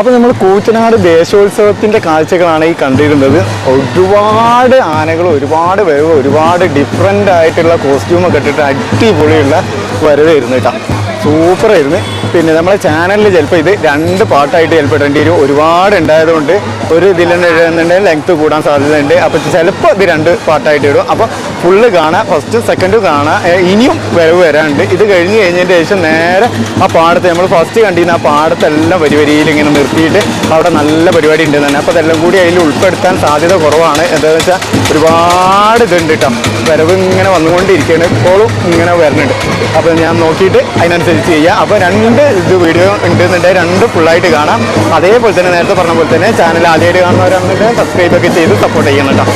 അപ്പോൾ നമ്മൾ കൂറ്റനാട് ദേശോത്സവത്തിൻ്റെ കാഴ്ചകളാണ് ഈ കണ്ടിരുന്നത്. ഒരുപാട് ആനകൾ, ഒരുപാട് വരവ്, ഒരുപാട് ഡിഫറെൻ്റ് ആയിട്ടുള്ള കോസ്റ്റ്യൂമൊക്കെ ഇട്ടിട്ട് അടിപൊളിയുള്ള വരവായിരുന്നു കേട്ടോ. സൂപ്പറായിരുന്നു. പിന്നെ നമ്മളെ ചാനലിൽ ചിലപ്പോൾ ഇത് 2 പാർട്ടായിട്ട് ചിലപ്പോൾ ഇടേണ്ടി വരും. ഒരുപാട് ഉണ്ടായതുകൊണ്ട് ഒരു ഇതിലുണ്ടെന്നുണ്ടെങ്കിൽ ലെങ്ത്ത് കൂടാൻ സാധ്യതയുണ്ട്. അപ്പോൾ ചിലപ്പോൾ ഇത് 2 പാർട്ടായിട്ട് ഇടും. അപ്പോൾ ഫുള്ള് കാണാം, ഫസ്റ്റും സെക്കൻഡും കാണാം. ഇനിയും വരവ് വരാനുണ്ട്. ഇത് കഴിഞ്ഞ് കഴിഞ്ഞതിൻ്റെ ശേഷം നേരെ ആ പാടത്ത്, നമ്മൾ ഫസ്റ്റ് കണ്ടിരുന്ന ആ പാടത്തെല്ലാം വരിയിൽ ഇങ്ങനെ നിർത്തിയിട്ട് അവിടെ നല്ല പരിപാടി ഉണ്ട് തന്നെ. അപ്പോൾ അതെല്ലാം കൂടി അതിൽ ഉൾപ്പെടുത്താൻ സാധ്യത കുറവാണ്. എന്താണെന്ന് വെച്ചാൽ ഒരുപാട് ഇതുണ്ട് കേട്ടോ. വരവ് ഇങ്ങനെ വന്നുകൊണ്ടിരിക്കുകയാണ്, ഇപ്പോഴും ഇങ്ങനെ വരുന്നുണ്ട്. അപ്പോൾ ഞാൻ നോക്കിയിട്ട് അതിനനുസരിച്ച് ചെയ്യാം. അപ്പോൾ 2 ഇത് വീഡിയോ ഉണ്ടെന്നുണ്ടെങ്കിൽ 2 ഫുള്ളായിട്ട് കാണാം. അതേപോലെ തന്നെ നേരത്തെ പറഞ്ഞ പോലെ തന്നെ ചാനൽ ആദ്യമായിട്ട് കാണുന്നവരാണെന്നുണ്ടെങ്കിൽ സബ്സ്ക്രൈബൊക്കെ ചെയ്ത് സപ്പോർട്ട് ചെയ്യണം കേട്ടോ.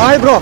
Hi bro.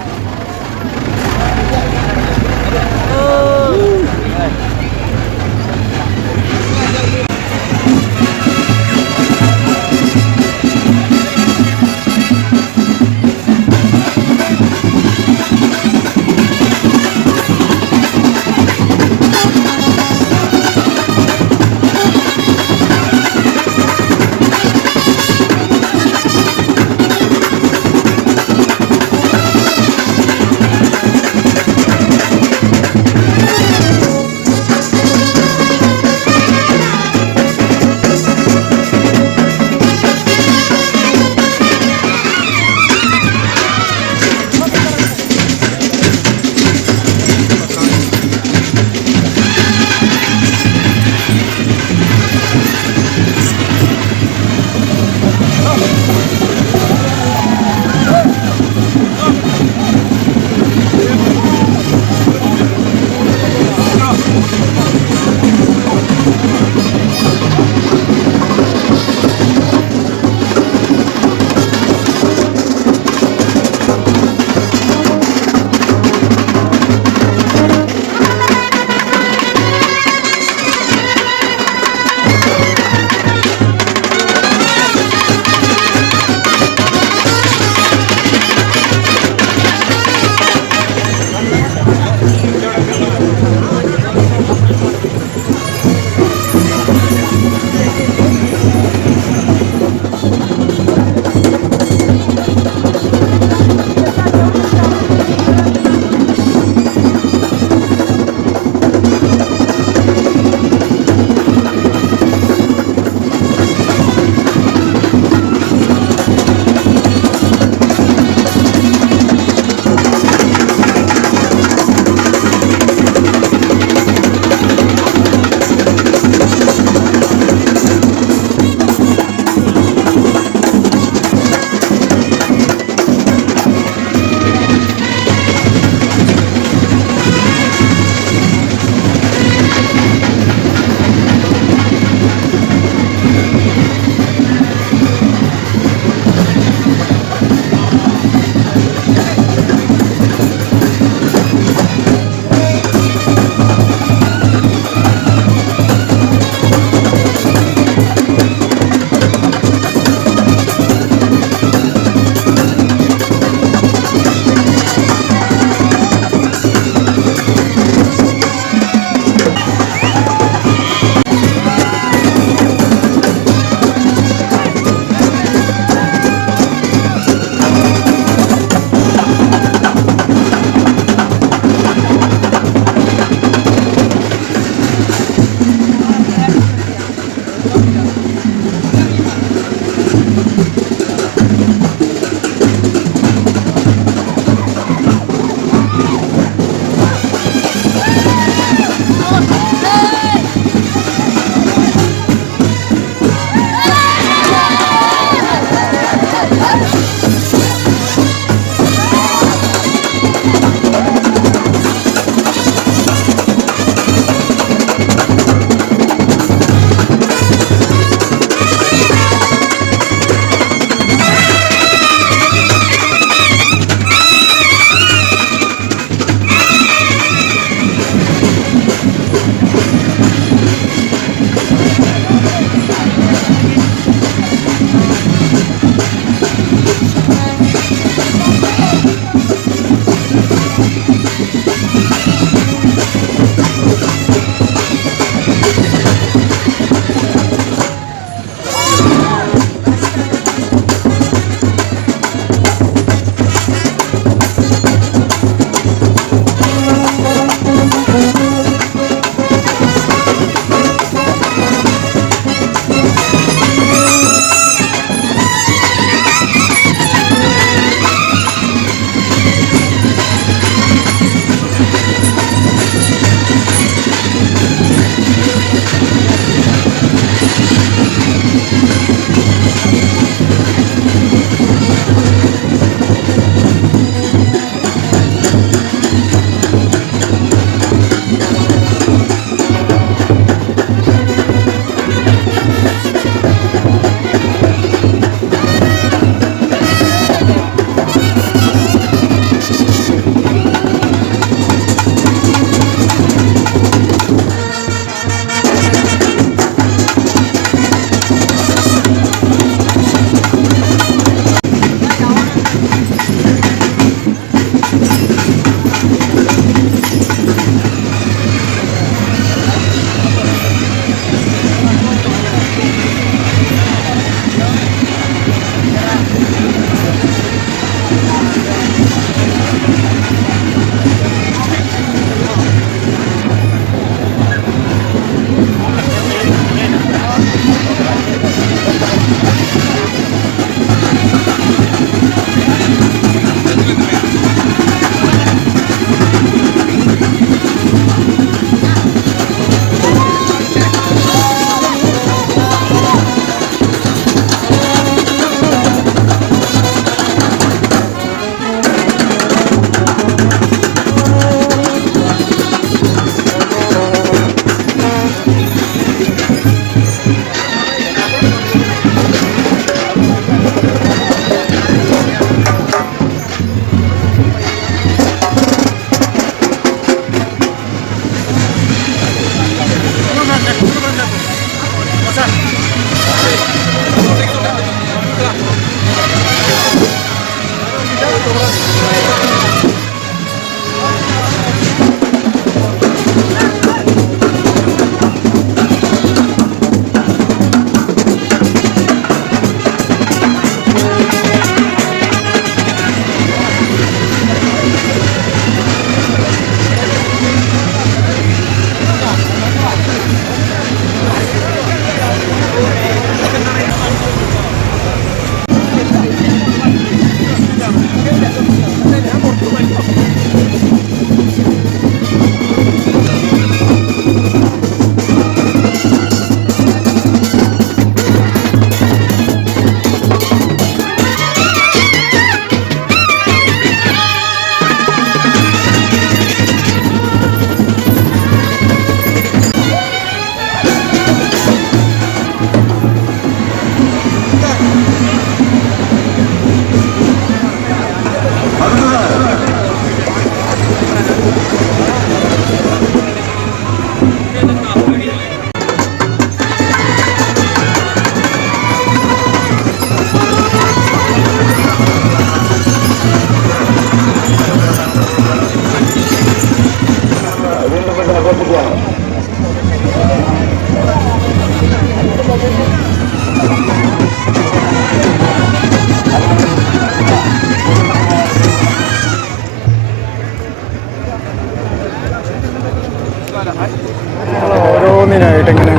ജെന്യൂനായിട്ട് ഇങ്ങനെ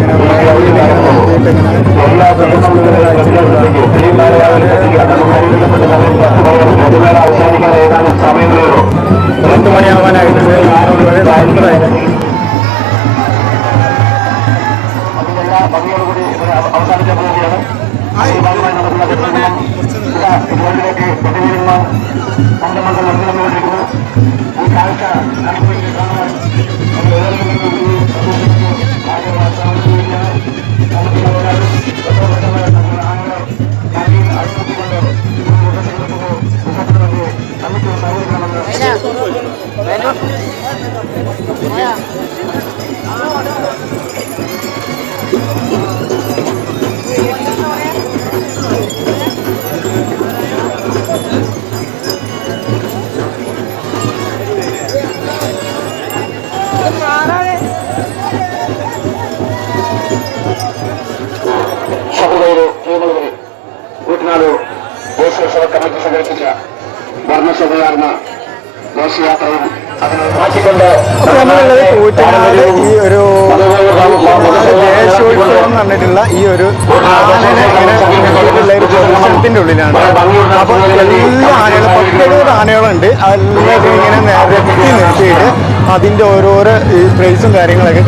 പത്ത് മണിയാവാനായിട്ട് കൂറ്റനാട് ദേശോത്സവ കമ്മിറ്റി സംഘടിപ്പിച്ച വർണ്ണശോഭയാർന്ന ഘോഷയാത്രയും നമ്മളുള്ളത് കൂറ്റനാട് ഈ ഒരു ദേശോത്സവം എന്ന് പറഞ്ഞിട്ടുള്ള ഈ ഒരു ആനനെ ഇങ്ങനെ ഒരു പ്രദർശനത്തിന്റെ ഉള്ളിലാണ്. അപ്പൊ എല്ലാ ആനകളും 10-70 ആനകളുണ്ട്. എല്ലാവരും ഇങ്ങനെ നിരത്തി നിർത്തിയിട്ട് അതിന്റെ ഓരോരോ പ്രൈസും കാര്യങ്ങളൊക്കെ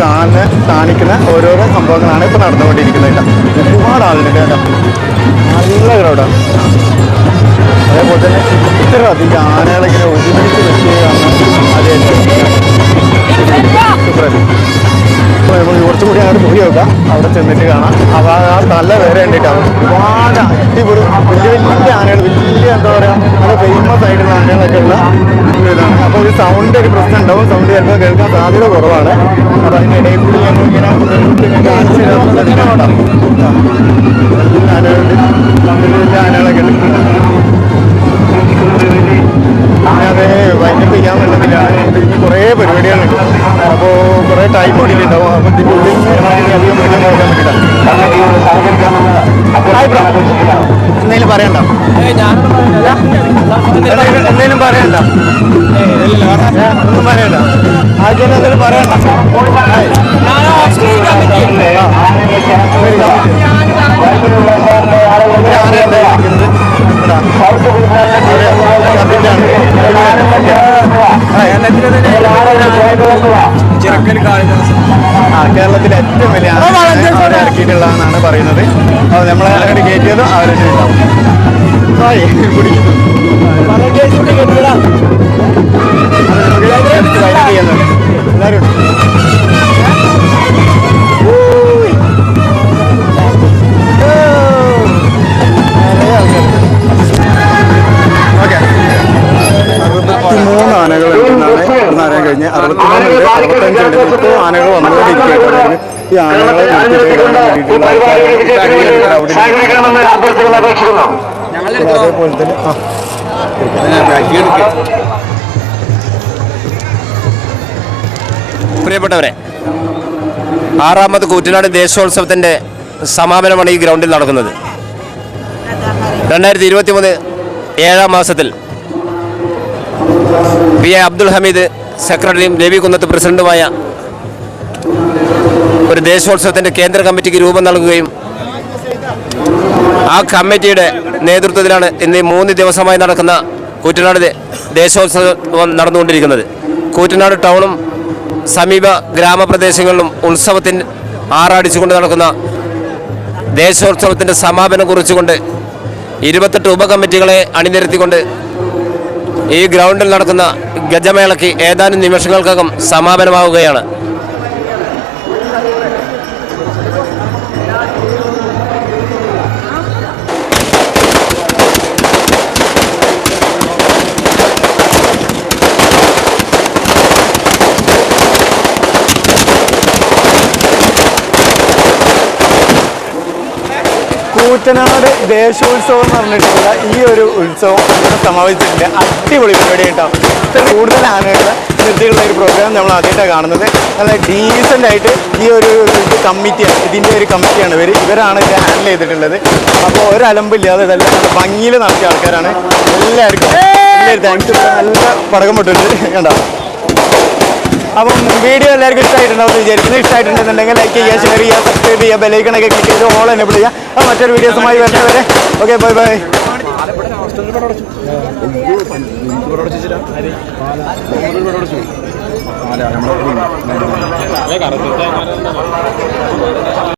കാണിക്കുന്ന ഓരോരോ സംഭവങ്ങളാണ് ഇപ്പൊ നടന്നുകൊണ്ടിരിക്കുന്നത്. ഒരുപാട് ആളുണ്ട് കേട്ടോ, നല്ല ക്രൗഡാണ്. അതേപോലെ തന്നെ ഇത്ര അധികം ആനകളിങ്ങനെ ഒരുമിച്ച് വെക്കുകയാണ്. അത് കുറച്ചും കൂടി അങ്ങോട്ട് പോയി നോക്കാം, അവിടെ ചെന്നിട്ട് കാണാം. അപ്പോൾ ആ നല്ല വേറെ കണ്ടിട്ടാവും ഒരുപാട് അടിപൊളി വലിയ വലിയ ആനകൾ, വലിയ എന്താ പറയുക നല്ല ഫേമസ് ആയിട്ടുള്ള ആനകളൊക്കെ ഉള്ള ഇതാണ്. അപ്പോൾ ഒരു സൗണ്ട് ഒരു പ്രശ്നം ഉണ്ടാവും, സൗണ്ട് ചിലപ്പോൾ കേൾക്കാൻ സാധ്യത കുറവാണ്. അപ്പോൾ അതിനിടയിൽ കൂടി ഞങ്ങൾ ഇങ്ങനെ കാണിച്ചു തരാം. ആനകളുണ്ട്, വലിയ ആനകളൊക്കെ ഉണ്ട്. അത് വൈൻഡപ്പ് ചെയ്യാൻ പറ്റുന്നില്ല, ഇനി കുറേ പരിപാടികളുണ്ട്. അപ്പോൾ കുറേ ടൈം ഓടിയിട്ടുണ്ടാവും. അപ്പോൾ ഇതിൻ്റെ ഉള്ളിൽ അധികം വീട്ടിൽ നോക്കാൻ പറ്റില്ല. എന്തെങ്കിലും പറയണ്ട, എന്തെങ്കിലും പറയണ്ട, ഒന്നും പറയണ്ട, ആദ്യം എന്തെങ്കിലും പറയണ്ട. കേരളത്തിലെ ഏറ്റവും വലിയ അവരെ ഇറക്കിയിട്ടുള്ളതെന്നാണ് പറയുന്നത്. അപ്പോൾ നമ്മളെ അങ്ങോട്ട് കയറ്റിയതും അവരെ ഉണ്ടാവും. ചെയ്യുന്നുണ്ട് എല്ലാവരും. ഓക്കെ, 63 ആനകളുണ്ടെന്നാണ് ഇവിടുന്ന് അറിയാൻ കഴിഞ്ഞ്. 63 65 ആനകൾ വന്നുകൊണ്ടിരിക്കുകയായിരുന്നു. ഈ ആനകളെ അതേപോലെ തന്നെ പ്രിയപ്പെട്ടവരെ, 6ാമത് കൂറ്റനാട് ദേശോത്സവത്തിൻ്റെ സമാപനമാണ് ഈ ഗ്രൗണ്ടിൽ നടക്കുന്നത്. 2023 7ാം മാസത്തിൽ പി എ അബ്ദുൽ ഹമീദ് സെക്രട്ടറിയും രവി കുന്നത്ത് പ്രസിഡന്റുമായ ഒരു ദേശോത്സവത്തിൻ്റെ കേന്ദ്ര കമ്മിറ്റിക്ക് രൂപം നൽകുകയും ആ കമ്മിറ്റിയുടെ നേതൃത്വത്തിലാണ് ഇന്ന് 3 ദിവസമായി നടക്കുന്ന കൂറ്റനാട് ദേശോത്സവം നടന്നുകൊണ്ടിരിക്കുന്നത്. കൂറ്റനാട് ടൗണും സമീപ ഗ്രാമപ്രദേശങ്ങളിലും ഉത്സവത്തിന് ആറാടിച്ചുകൊണ്ട് നടക്കുന്ന ദേശോത്സവത്തിൻ്റെ സമാപനം കുറിച്ചുകൊണ്ട് 28 ഉപകമ്മിറ്റികളെ അണിനിരത്തിക്കൊണ്ട് ഈ ഗ്രൗണ്ടിൽ നടക്കുന്ന ഗജമേളയ്ക്ക് ഏതാനും നിമിഷങ്ങൾക്കകം സമാപനമാവുകയാണ്. കൂറ്റനാട് ദേശോത്സവം എന്ന് പറഞ്ഞിട്ടുള്ള ഈ ഒരു ഉത്സവം സമാപിച്ചിട്ടുണ്ട്. അടിപൊളി പരിപാടി ഉണ്ടാവും. കൂടുതൽ ആനകളുടെ നിർത്തിയുള്ള ഒരു പ്രോഗ്രാം നമ്മൾ ആദ്യമായിട്ടാണ് കാണുന്നത്. നല്ല ഡീസൻ്റ് ആയിട്ട് ഈ ഒരു കമ്മിറ്റിയാണ്, ഇതിൻ്റെ ഒരു കമ്മിറ്റിയാണ് ഇവരാണ് ഇത് ഹാൻഡിൽ ചെയ്തിട്ടുള്ളത്. അപ്പോൾ ഒരലമ്പില്ലാതെ ഇതെല്ലാം നല്ല ഭംഗിയിൽ നടത്തിയ ആൾക്കാരാണ്. എല്ലാവർക്കും താങ്ക്സ്. നല്ല പടക്കം പൊട്ടിട്ട് കണ്ടോ, അപ്പം വീഡിയോ എല്ലാവർക്കും ഇഷ്ടമായിട്ടുണ്ടാവും വിചാരിക്കുന്നു. ഇഷ്ടമായിട്ടുണ്ടെന്നുണ്ടെങ്കിൽ ലൈക്ക് ചെയ്യുക, ഷെയർ ചെയ്യുക, സബ്സ്ക്രൈബ് ചെയ്യുക, ബെലൈക്കണൊക്കെ ക്ലിക്ക് ചെയ്ത് ഓൾ എനേബിൾ ചെയ്യുക. അപ്പോൾ മറ്റൊരു വീഡിയോസുമായി വരുന്നവരെ ഓക്കെ, ബൈ ബൈ.